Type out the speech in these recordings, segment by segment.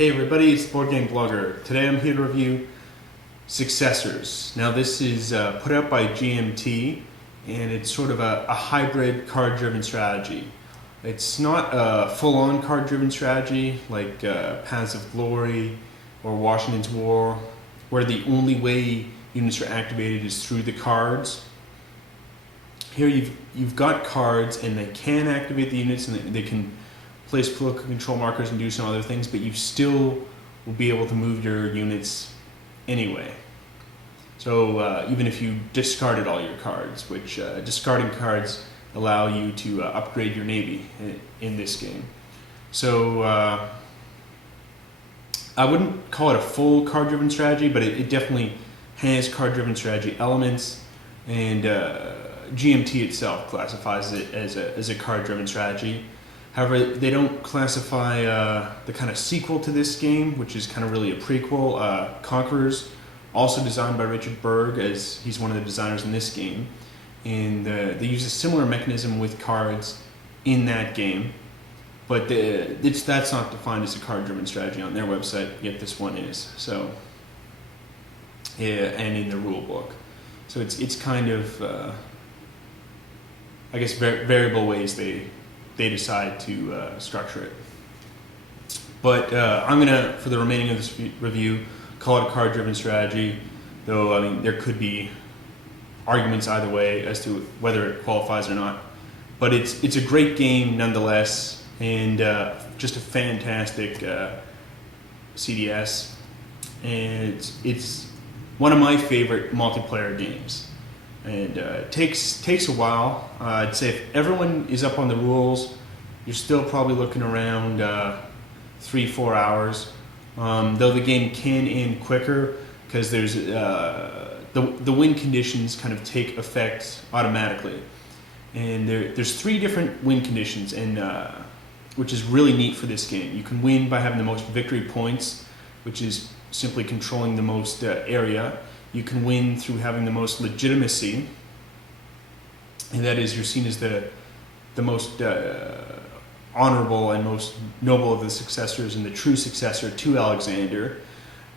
Hey everybody, it's Board Game Blogger. Today I'm here to review Successors. Now this is put out by GMT, and it's sort of a hybrid card-driven strategy. It's not a full-on card-driven strategy like Paths of Glory or Washington's War, where the only way units are activated is through the cards. Here you've got cards, and they can activate the units, and they can place political control markers and do some other things, but you still will be able to move your units anyway. So even if you discarded all your cards, which discarding cards allow you to upgrade your navy in this game. So I wouldn't call it a full card-driven strategy, but it definitely has card-driven strategy elements, and GMT itself classifies it as a card-driven strategy. However, they don't classify the kind of sequel to this game, which is kind of really a prequel, Conquerors, also designed by Richard Berg, as he's one of the designers in this game. And they use a similar mechanism with cards in that game, but that's not defined as a card-driven strategy on their website, yet this one is. So, yeah, and in the rule book. So it's kind of, I guess, variable ways they decide to structure it. But I'm gonna, for the remaining of this review, call it a card-driven strategy, though I mean there could be arguments either way as to whether it qualifies or not. But it's a great game nonetheless, and just a fantastic CDS, and it's one of my favorite multiplayer games. And it takes a while. I'd say if everyone is up on the rules, you're still probably looking around 3-4 hours. Though the game can end quicker because there's the win conditions kind of take effect automatically. And there's 3 different win conditions, and which is really neat for this game. You can win by having the most victory points, which is simply controlling the most area. You can win through having the most legitimacy, and that is you're seen as the most honorable and most noble of the successors and the true successor to Alexander,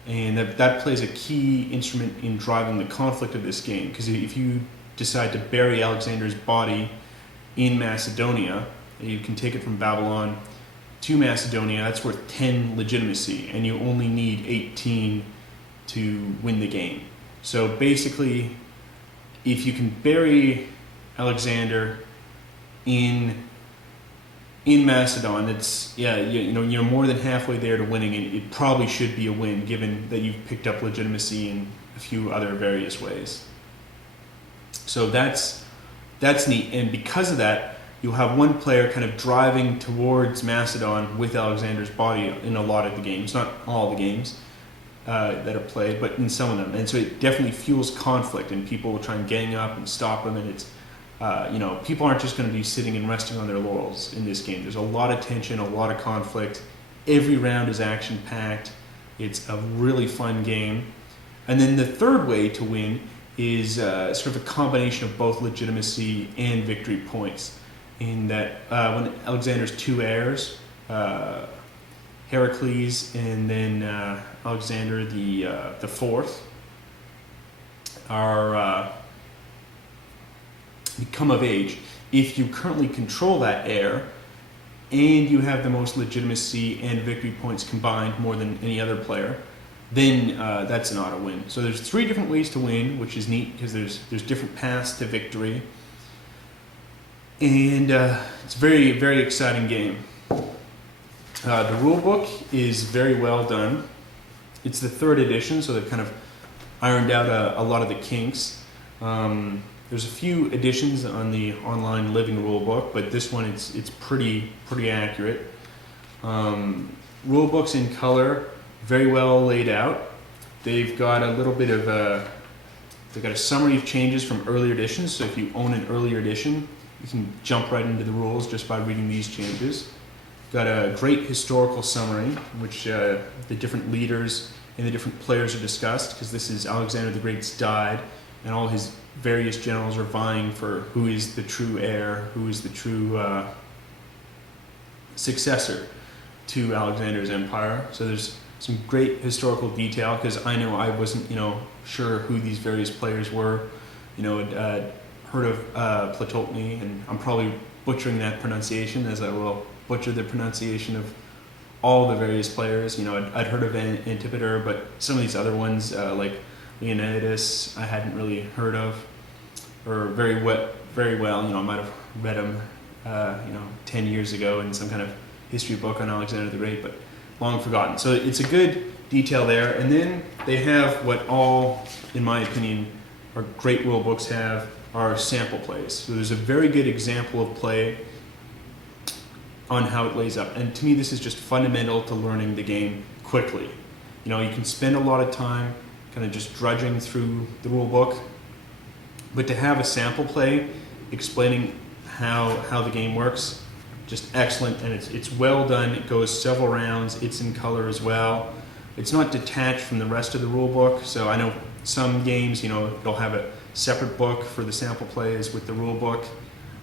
and that plays a key instrument in driving the conflict of this game, because if you decide to bury Alexander's body in Macedonia, you can take it from Babylon to Macedonia, that's worth 10 legitimacy, and you only need 18 to win the game. So basically, if you can bury Alexander in Macedon, you're more than halfway there to winning, and it probably should be a win given that you've picked up legitimacy in a few other various ways. So that's neat, and because of that, you'll have one player kind of driving towards Macedon with Alexander's body in a lot of the games, not all the games that are played, but in some of them. And so it definitely fuels conflict, and people will try and gang up and stop them, and it's people aren't just going to be sitting and resting on their laurels in this game. There's a lot of tension, a lot of conflict. Every round is action-packed. It's a really fun game. And then the third way to win is sort of a combination of both legitimacy and victory points, in that when Alexander's 2 heirs, Heracles and then Alexander the Fourth, are become of age. If you currently control that heir, and you have the most legitimacy and victory points combined more than any other player, then that's an auto win. So there's 3 different ways to win, which is neat because there's different paths to victory, and it's a very, very exciting game. The rulebook is very well done. It's the 3rd edition, so they've kind of ironed out a lot of the kinks. There's a few additions on the online living rulebook, but this one it's pretty accurate. Rulebooks in color, very well laid out. They've got a little bit of they've got a summary of changes from earlier editions. So if you own an earlier edition, you can jump right into the rules just by reading these changes. Got a great historical summary, in which the different leaders and the different players are discussed, because this is Alexander the Great's died, and all his various generals are vying for who is the true heir, who is the true successor. to Alexander's empire. So there's some great historical detail, because I know I wasn't, sure who these various players were. I'd heard of Ptolemy, and I'm probably butchering that pronunciation, as I will butcher the pronunciation of all the various players. I'd heard of Antipater, but some of these other ones, like Leonidas, I hadn't really heard of, or very well. I might have read them, 10 years ago in some kind of history book on Alexander the Great, but long forgotten. So it's a good detail there. And then they have what all, in my opinion, our great rule books have, are sample plays. So there's a very good example of play on how it lays up. And to me, this is just fundamental to learning the game quickly. You can spend a lot of time kind of just drudging through the rule book, but to have a sample play explaining how the game works, just excellent. And it's well done. It goes several rounds. It's in color as well. It's not detached from the rest of the rule book. So I know some games, they'll have a separate book for the sample plays with the rule book.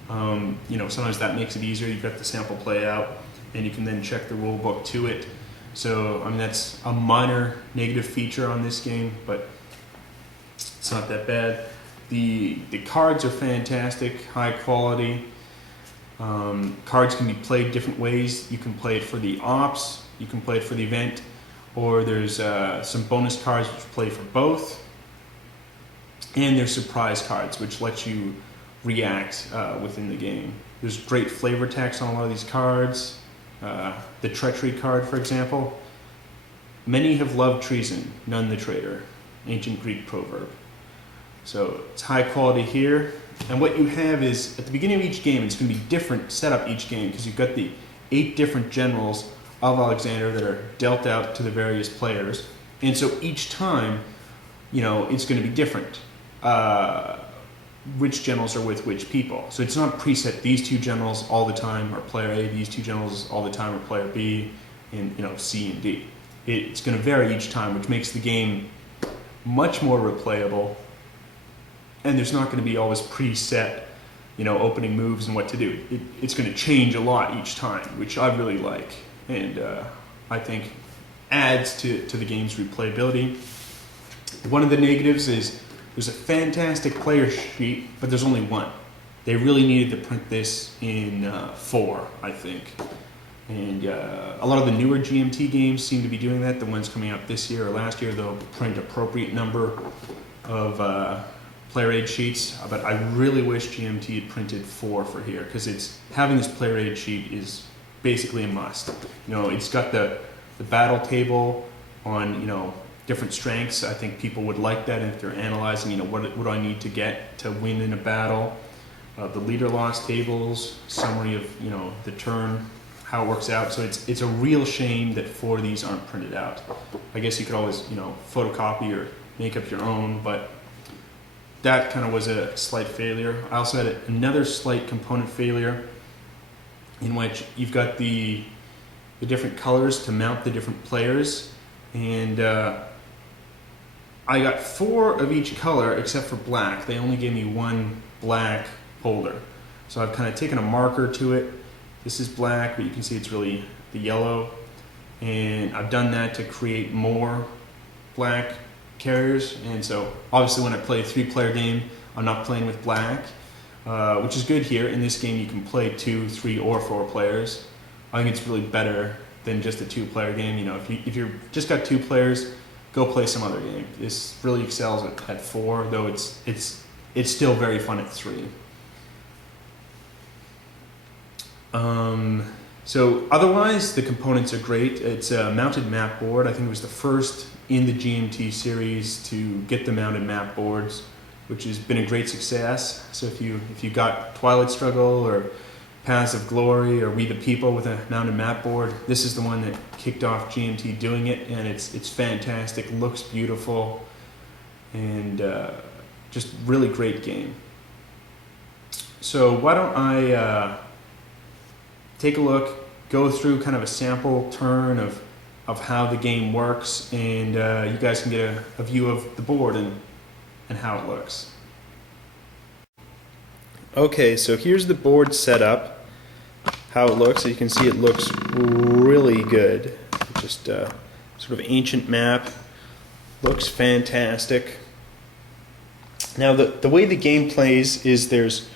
Sometimes that makes it easier. You've got the sample play out, and you can then check the rule book to it. So, that's a minor negative feature on this game, but it's not that bad. The cards are fantastic, high quality. Cards can be played different ways. You can play it for the ops, you can play it for the event, or there's some bonus cards which play for both. And there's surprise cards, which let you react within the game. There's great flavor text on a lot of these cards. The treachery card, for example. Many have loved treason, none the traitor. Ancient Greek proverb. So it's high quality here. And what you have is, at the beginning of each game, it's going to be different setup each game, because you've got the 8 different generals of Alexander that are dealt out to the various players. And so each time, it's going to be different. Which generals are with which people. So it's not preset, these 2 generals all the time are player A, these 2 generals all the time are player B, and C and D. It's going to vary each time, which makes the game much more replayable, and there's not going to be always preset, opening moves and what to do. It's going to change a lot each time, which I really like, and I think adds to the game's replayability. One of the negatives is there's a fantastic player sheet, but there's only one. They really needed to print this in 4, I think. And a lot of the newer GMT games seem to be doing that. The ones coming out this year or last year, they'll print appropriate number of player aid sheets. But I really wish GMT had printed 4 for here, because having this player aid sheet is basically a must. It's got the battle table on, different strengths. I think people would like that if they're analyzing, what do I need to get to win in a battle. The leader loss tables, summary of, the turn, how it works out. So it's a real shame that 4 of these aren't printed out. I guess you could always, photocopy or make up your own, but that kind of was a slight failure. I also had another slight component failure, in which you've got the different colors to mount the different players, and I got 4 of each color except for black. They only gave me 1 black holder. So I've kind of taken a marker to it. This is black, but you can see it's really the yellow. And I've done that to create more black carriers. And so obviously when I play a 3-player game, I'm not playing with black, which is good here. In this game you can play 2, 3, or 4 players. I think it's really better than just a 2-player game. If you've just got 2 players, go play some other game. This really excels at 4, though it's still very fun at 3. So otherwise, the components are great. It's a mounted map board. I think it was the first in the GMT series to get the mounted map boards, which has been a great success. So if you got Twilight Struggle or Paths of Glory or We the People with a mounted map board, this is the one that kicked off GMT doing it, and it's fantastic, looks beautiful, and just really great game. So why don't I take a look, go through kind of a sample turn of how the game works, and you guys can get a view of the board and how it looks. Okay, so here's the board set up. how it looks. As you can see, it looks really good. Just sort of ancient map. Looks fantastic. Now the way the game plays is there's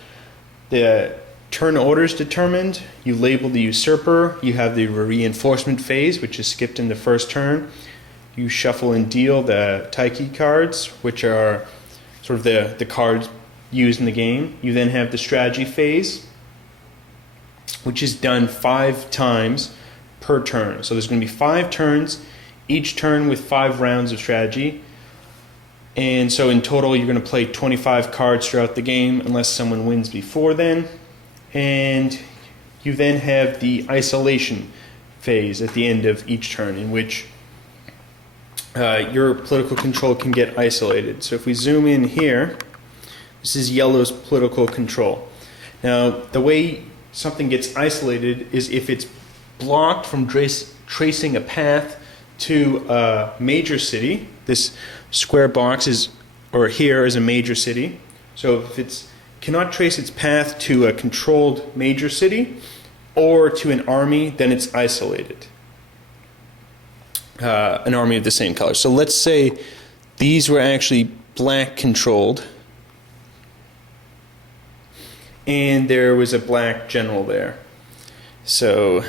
the turn orders determined. You label the usurper. You have the reinforcement phase, which is skipped in the first turn. You shuffle and deal the Taiki cards, which are sort of the cards used in the game. You then have the strategy phase, which is done 5 times per turn. So there's going to be 5 turns, each turn with 5 rounds of strategy. And so in total, you're going to play 25 cards throughout the game, unless someone wins before then. And you then have the isolation phase at the end of each turn, in which your political control can get isolated. So if we zoom in here, this is yellow's political control. Now, the way something gets isolated is if it's blocked from tracing a path to a major city. This square box is, or here is a major city. So if it cannot trace its path to a controlled major city or to an army, then it's isolated. An army of the same color. So let's say these were actually black controlled, and there was a black general there. So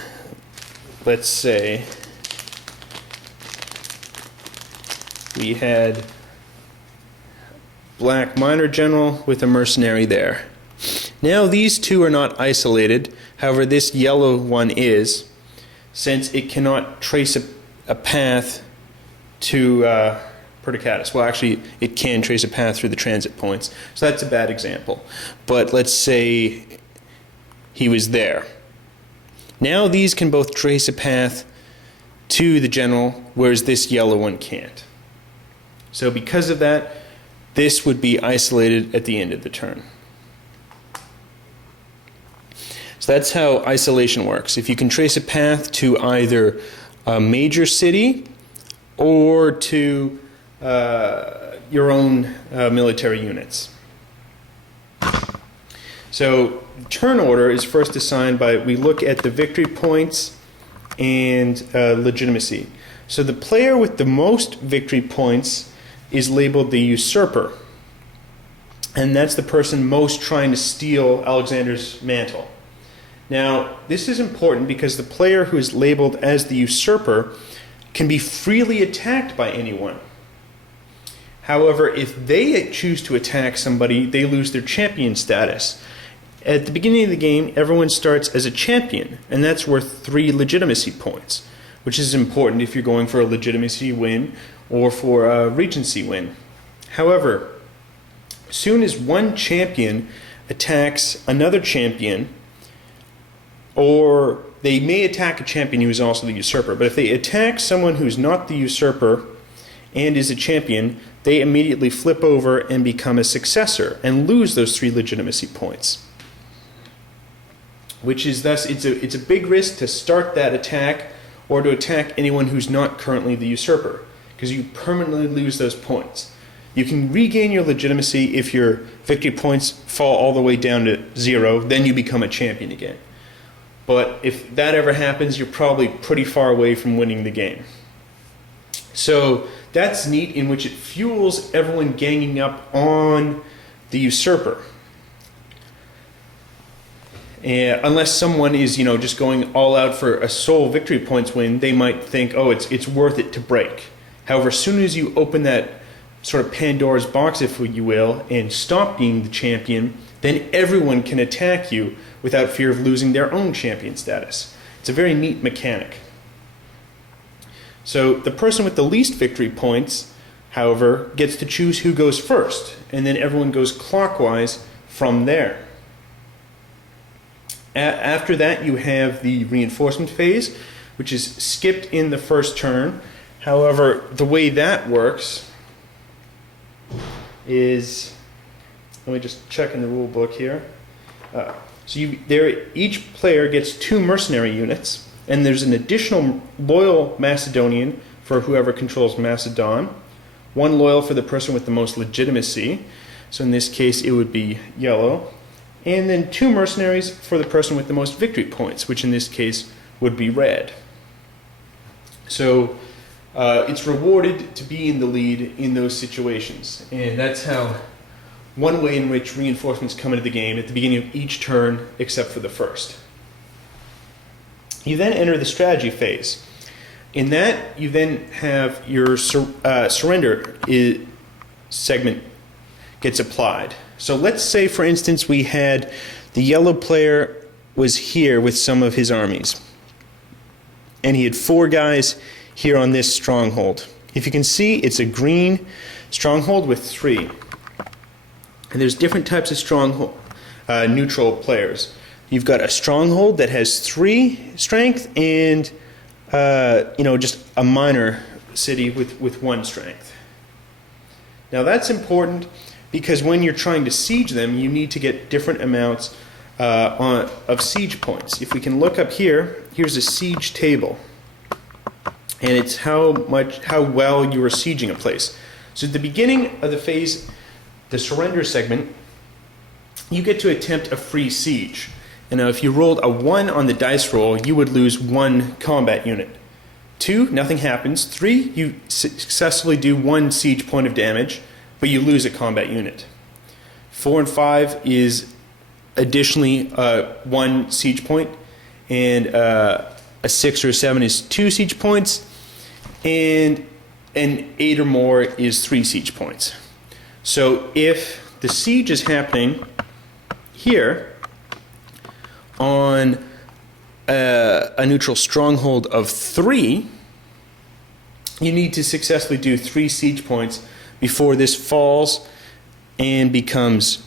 let's say we had black minor general with a mercenary there. Now these two are not isolated. However, this yellow one is, since it cannot trace a path to Perdicatus. Well, actually, it can trace a path through the transit points. So that's a bad example. But let's say he was there. Now these can both trace a path to the general, whereas this yellow one can't. So because of that, this would be isolated at the end of the turn. So that's how isolation works. If you can trace a path to either a major city or to your own military units. So turn order is first assigned by, we look at the victory points and legitimacy. So the player with the most victory points is labeled the usurper, and that's the person most trying to steal Alexander's mantle. Now, this is important because the player who is labeled as the usurper can be freely attacked by anyone. However, if they choose to attack somebody, they lose their champion status. At the beginning of the game, everyone starts as a champion, and that's worth 3 legitimacy points, which is important if you're going for a legitimacy win or for a regency win. However, as soon as one champion attacks another champion, or they may attack a champion who is also the usurper, but if they attack someone who's not the usurper and is a champion, they immediately flip over and become a successor and lose those 3 legitimacy points. Which is thus, it's a big risk to start that attack or to attack anyone who's not currently the usurper, because you permanently lose those points. You can regain your legitimacy if your victory points fall all the way down to 0, then you become a champion again. But if that ever happens, you're probably pretty far away from winning the game. So that's neat, in which it fuels everyone ganging up on the usurper. Unless someone is, just going all out for a sole victory points win, they might think, oh, it's worth it to break. However, as soon as you open that sort of Pandora's box, if you will, and stop being the champion, then everyone can attack you without fear of losing their own champion status. It's a very neat mechanic. So the person with the least victory points, however, gets to choose who goes first, and then everyone goes clockwise from there. After that, you have the reinforcement phase, which is skipped in the first turn. However, the way that works is, let me just check in the rule book here. Each player gets 2 mercenary units, and there's an additional loyal Macedonian for whoever controls Macedon, 1 loyal for the person with the most legitimacy. So in this case, it would be yellow, and then 2 mercenaries for the person with the most victory points, which in this case would be red. So it's rewarded to be in the lead in those situations, and that's how one way in which reinforcements come into the game at the beginning of each turn except for the first. You then enter the strategy phase. In that, you then have your surrender segment gets applied. So let's say, for instance, we had the yellow player was here with some of his armies, and he had 4 guys here on this stronghold. If you can see, it's a green stronghold with 3. And there's different types of stronghold neutral players. You've got a stronghold that has 3 strength and just a minor city with 1 strength. Now that's important because when you're trying to siege them, you need to get different amounts of siege points. If we can look up here, here's a siege table, and it's how well you are sieging a place. So at the beginning of the phase, the surrender segment, you get to attempt a free siege. And now if you rolled a 1 on the dice roll, you would lose 1 combat unit. 2, nothing happens. 3, you successfully do 1 siege point of damage, but you lose a combat unit. 4 and 5 is additionally 1 siege point, and a 6 or a 7 is 2 siege points, and an 8 or more is 3 siege points. So if the siege is happening here on a neutral stronghold of 3, you need to successfully do 3 siege points before this falls and becomes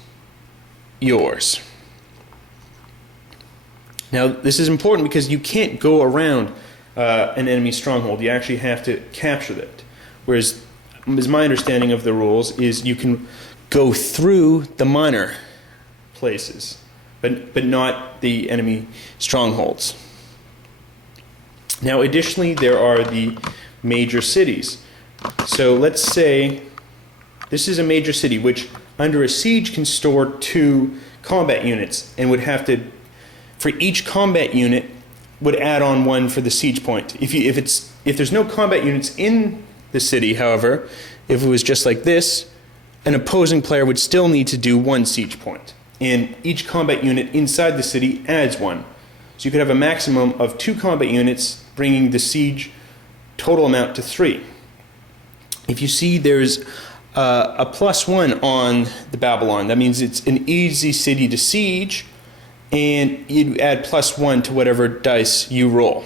yours. Now this is important because you can't go around an enemy stronghold. You actually have to capture it. Whereas my understanding of the rules is you can go through the minor places, but not the enemy strongholds. Now additionally, there are the major cities. So let's say this is a major city which under a siege can store 2 combat units and would have to, for each combat unit, would add on 1 for the siege point. If there's no combat units in the city, however, if it was just like this, an opposing player would still need to do 1 siege point. And each combat unit inside the city adds 1. So you could have a maximum of 2 combat units, bringing the siege total amount to 3. If you see there's a +1 on the Babylon, that means it's an easy city to siege, and you add +1 to whatever dice you roll.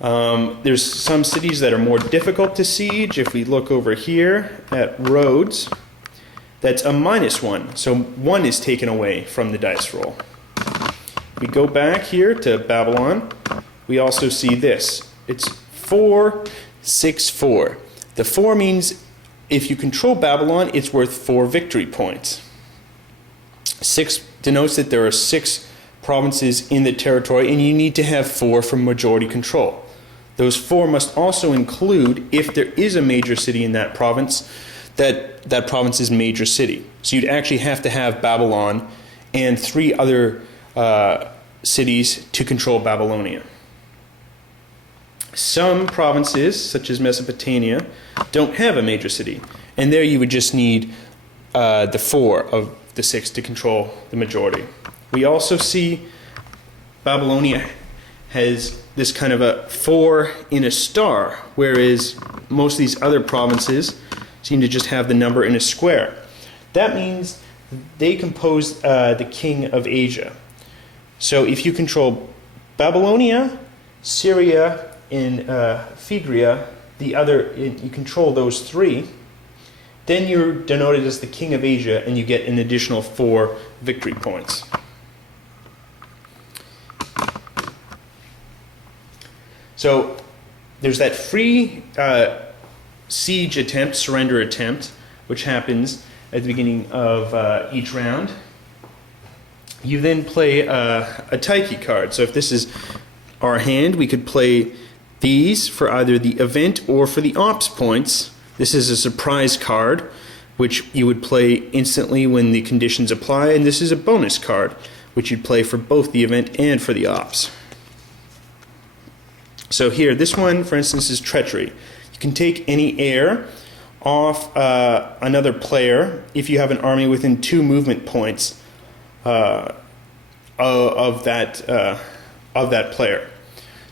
There's some cities that are more difficult to siege. If we look over here at Rhodes, that's a -1, so 1 is taken away from the dice roll. We go back here to Babylon, we also see this. It's 4, 6, 4. The 4 means if you control Babylon, it's worth 4 victory points. 6 denotes that there are 6 provinces in the territory, and you need to have 4 for majority control. Those 4 must also include, if there is a major city in that province, that province's major city. So you'd actually have to have Babylon and 3 other cities to control Babylonia. Some provinces, such as Mesopotamia, don't have a major city, and there you would just need the 4 of the 6 to control the majority. We also see Babylonia has this kind of a 4 in a star, whereas most of these other provinces seem to just have the number in a square. That means they compose the king of Asia. So if you control Babylonia, Syria, and Phrygia, you control those 3, then you're denoted as the king of Asia, and you get an additional 4 victory points. So there's that free siege attempt, surrender attempt, which happens at the beginning of each round. You then play a Taiki card. So if this is our hand, we could play these for either the event or for the ops points. This is a surprise card. which you would play instantly when the conditions apply, and this is a bonus card, which you'd play for both the event and for the ops. So here, this one, for instance, is Treachery. You can take any heir off another player if you have an army within 2 movement points of that player.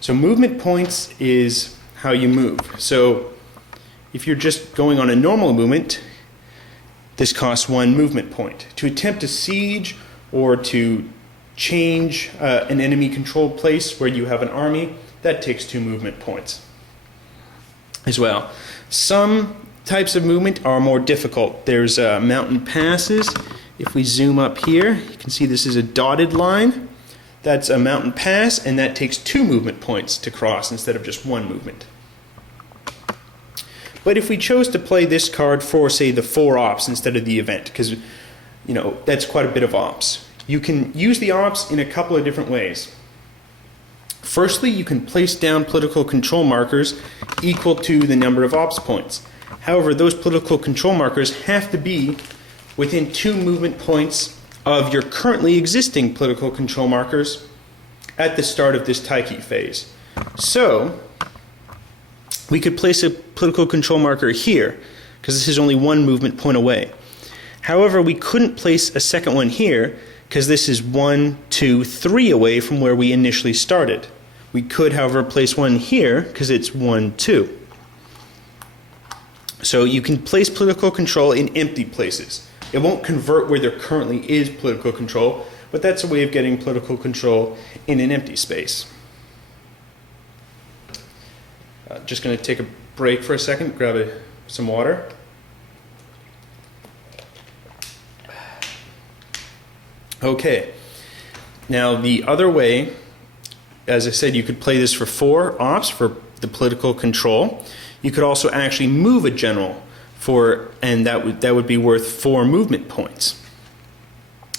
So movement points is how you move. So if you're just going on a normal movement, this costs 1 movement point. To attempt a siege or to change an enemy controlled place where you have an army, that takes 2 movement points as well. Some types of movement are more difficult. There's mountain passes. If we zoom up here, you can see this is a dotted line. That's a mountain pass, and that takes 2 movement points to cross instead of just 1 movement. But if we chose to play this card for, say, the 4 ops instead of the event, because that's quite a bit of ops, you can use the ops in a couple of different ways. Firstly, you can place down political control markers equal to the number of ops points. However, those political control markers have to be within 2 movement points of your currently existing political control markers at the start of this Taiki phase. So, we could place a political control marker here, because this is only 1 movement point away. However, we couldn't place a second one here, because this is 1, 2, 3 away from where we initially started. We could, however, place one here, because it's 1, 2. So you can place political control in empty places. It won't convert where there currently is political control, but that's a way of getting political control in an empty space. Just going to take a break for a second, grab some water. Okay, now the other way, as I said, you could play this for 4 ops for the political control. You could also actually move a general and that would be worth 4 movement points.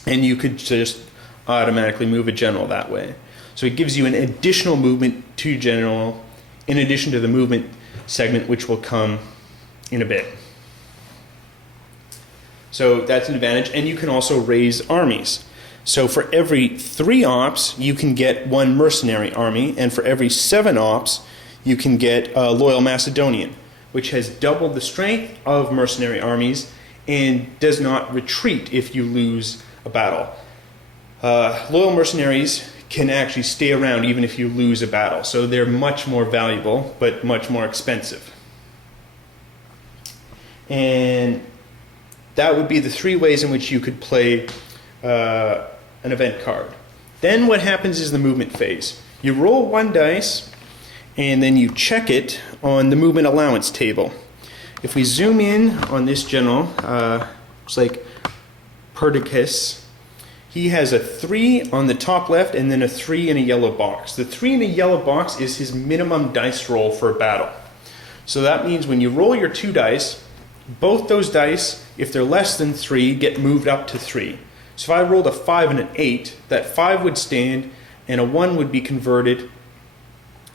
And you could just automatically move a general that way. So it gives you an additional movement to general in addition to the movement segment, which will come in a bit. So that's an advantage, and you can also raise armies. So for every 3 ops, you can get 1 mercenary army, and for every 7 ops, you can get a loyal Macedonian, which has doubled the strength of mercenary armies and does not retreat if you lose a battle. Loyal mercenaries can actually stay around even if you lose a battle, so they're much more valuable but much more expensive. And that would be the 3 ways in which you could play an event card. Then what happens is the movement phase. You roll 1 dice, and then you check it on the movement allowance table. If we zoom in on this general, looks like Perdiccas, he has a 3 on the top left and then a 3 in a yellow box. The 3 in a yellow box is his minimum dice roll for a battle. So that means when you roll your 2 dice, both those dice, if they're less than 3, get moved up to 3. So if I rolled a 5 and an 8, that 5 would stand and a 1 would be converted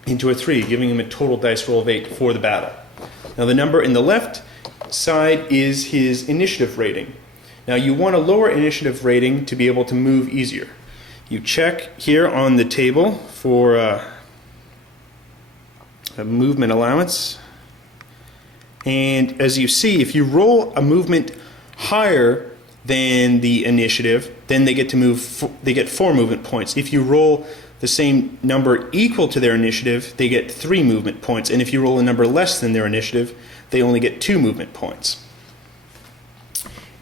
into a 3, giving him a total dice roll of 8 for the battle. Now the number in the left side is his initiative rating. Now you want a lower initiative rating to be able to move easier. You check here on the table for a movement allowance, and as you see, if you roll a movement higher than the initiative, then they get to move. They get 4 movement points. If you roll the same number equal to their initiative, they get 3 movement points. And if you roll a number less than their initiative, they only get 2 movement points.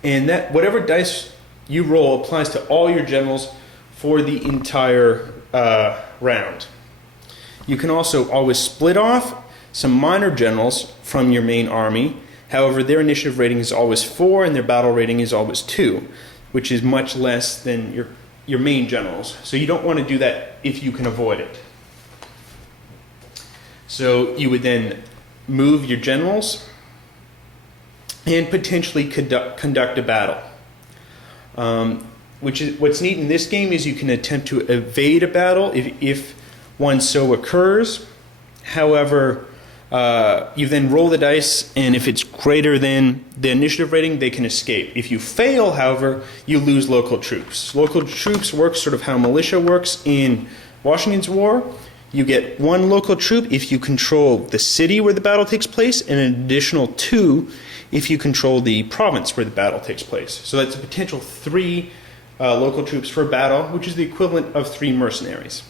And that whatever dice you roll applies to all your generals for the entire round. You can also always split off some minor generals from your main army. However, their initiative rating is always 4 and their battle rating is always 2, which is much less than your main generals. So you don't want to do that if you can avoid it. So you would then move your generals and potentially conduct a battle. What's neat in this game is you can attempt to evade a battle if one so occurs. However, You then roll the dice, and if it's greater than the initiative rating, they can escape. If you fail, however, you lose local troops. Local troops work sort of how militia works in Washington's War. You get 1 local troop if you control the city where the battle takes place, and an additional 2 if you control the province where the battle takes place. So that's a potential 3 local troops for a battle, which is the equivalent of 3 mercenaries.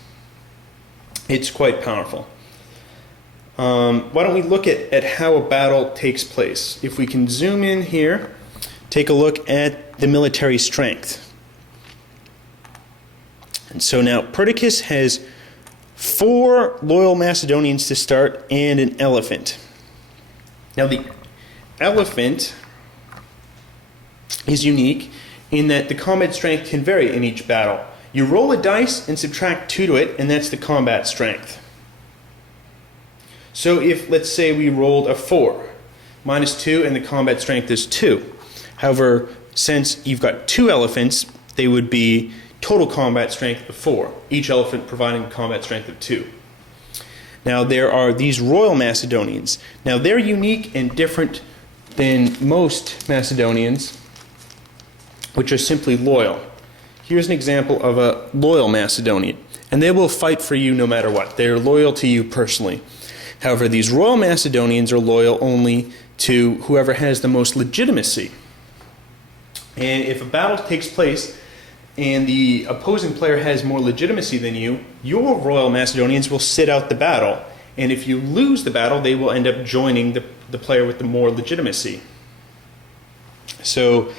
It's quite powerful. Why don't we look at how a battle takes place? If we can zoom in here, take a look at the military strength. And so now Perdiccas has 4 loyal Macedonians to start and an elephant. Now the elephant is unique in that the combat strength can vary in each battle. You roll a dice and subtract 2 to it, and that's the combat strength. So if, let's say, we rolled a 4, minus 2, and the combat strength is 2. However, since you've got 2 elephants, they would be total combat strength of 4, each elephant providing a combat strength of 2. Now there are these royal Macedonians. Now they're unique and different than most Macedonians, which are simply loyal. Here's an example of a loyal Macedonian, and they will fight for you no matter what. They're loyal to you personally. However, these royal Macedonians are loyal only to whoever has the most legitimacy. And if a battle takes place and the opposing player has more legitimacy than you, your royal Macedonians will sit out the battle. And if you lose the battle, they will end up joining the player with the more legitimacy. So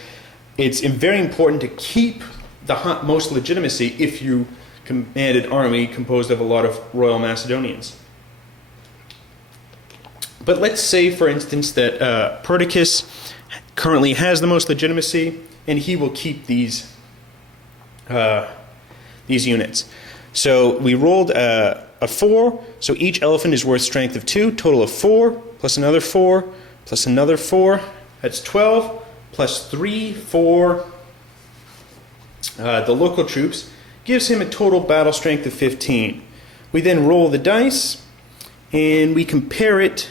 it's very important to keep the most legitimacy if you command an army composed of a lot of royal Macedonians. But let's say, for instance, that Perdiccas currently has the most legitimacy, and he will keep these units. So we rolled a 4, so each elephant is worth strength of 2, total of 4, plus another 4, plus another 4, that's 12, plus 3 for the local troops, gives him a total battle strength of 15. We then roll the dice, and we compare it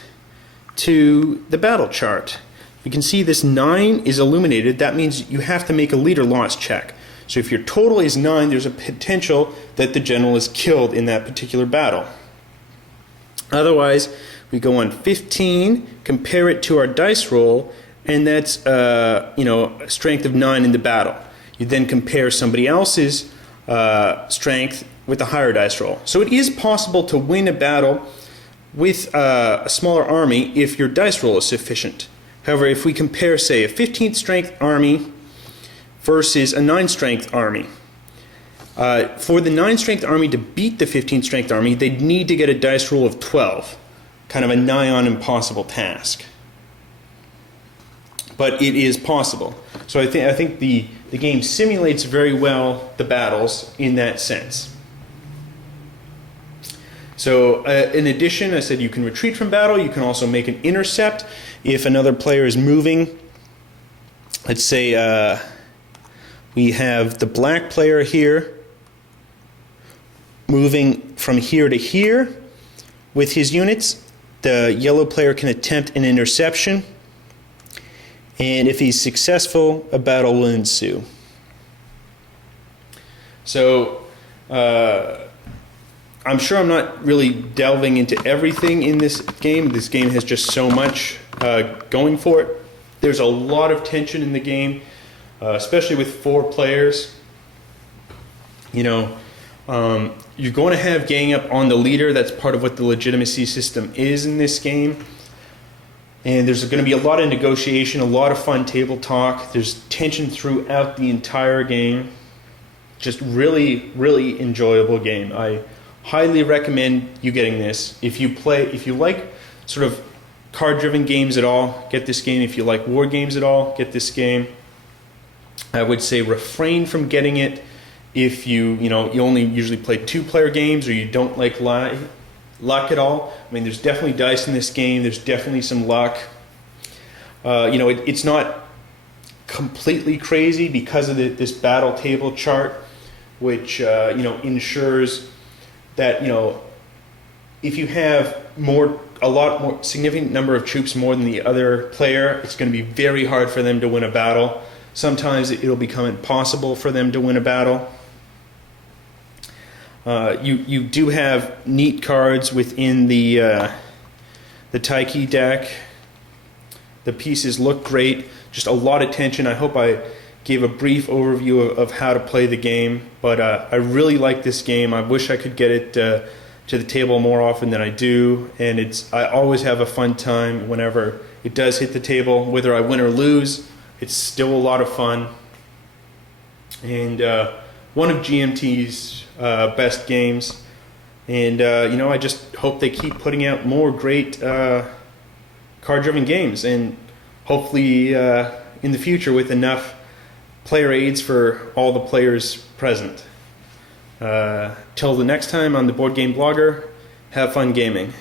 to the battle chart. You can see this 9 is illuminated. That means you have to make a leader loss check. So if your total is 9, there's a potential that the general is killed in that particular battle. Otherwise, we go on 15, compare it to our dice roll, and that's a strength of 9 in the battle. You then compare somebody else's strength with a higher dice roll. So it is possible to win a battle with a smaller army if your dice roll is sufficient. However, if we compare, say, a 15th strength army versus a 9 strength army, for the 9 strength army to beat the 15th strength army, they'd need to get a dice roll of 12, kind of a nigh on impossible task. But it is possible. So I think the game simulates very well the battles in that sense. So in addition, I said you can retreat from battle. You can also make an intercept if another player is moving. Let's say we have the black player here moving from here to here with his units. The yellow player can attempt an interception, and if he's successful, a battle will ensue. So I'm sure I'm not really delving into everything in this game. This game has just so much going for it. There's a lot of tension in the game, especially with 4 players. You're going to have gang up on the leader. That's part of what the legitimacy system is in this game. And there's going to be a lot of negotiation, a lot of fun table talk. There's tension throughout the entire game. Just really, really enjoyable game. I highly recommend you getting this. If you like sort of card-driven games at all, get this game. If you like war games at all, get this game. I would say refrain from getting it if you only usually play 2-player games, or you don't like luck at all. I mean, there's definitely dice in this game. There's definitely some luck. It's not completely crazy because of this battle table chart, which ensures that if you have more a lot more significant number of troops more than the other player, it's going to be very hard for them to win a battle. Sometimes it'll become impossible for them to win a battle. You do have neat cards within the Taiki deck. The pieces look great, just a lot of tension. I hope I gave a brief overview of how to play the game, but I really like this game. I wish I could get it to the table more often than I do, and I always have a fun time whenever it does hit the table. Whether I win or lose, it's still a lot of fun. And one of GMT's best games, and I just hope they keep putting out more great card-driven games, and hopefully in the future with enough player aids for all the players present. Till the next time on the Board Game Blogger, have fun gaming.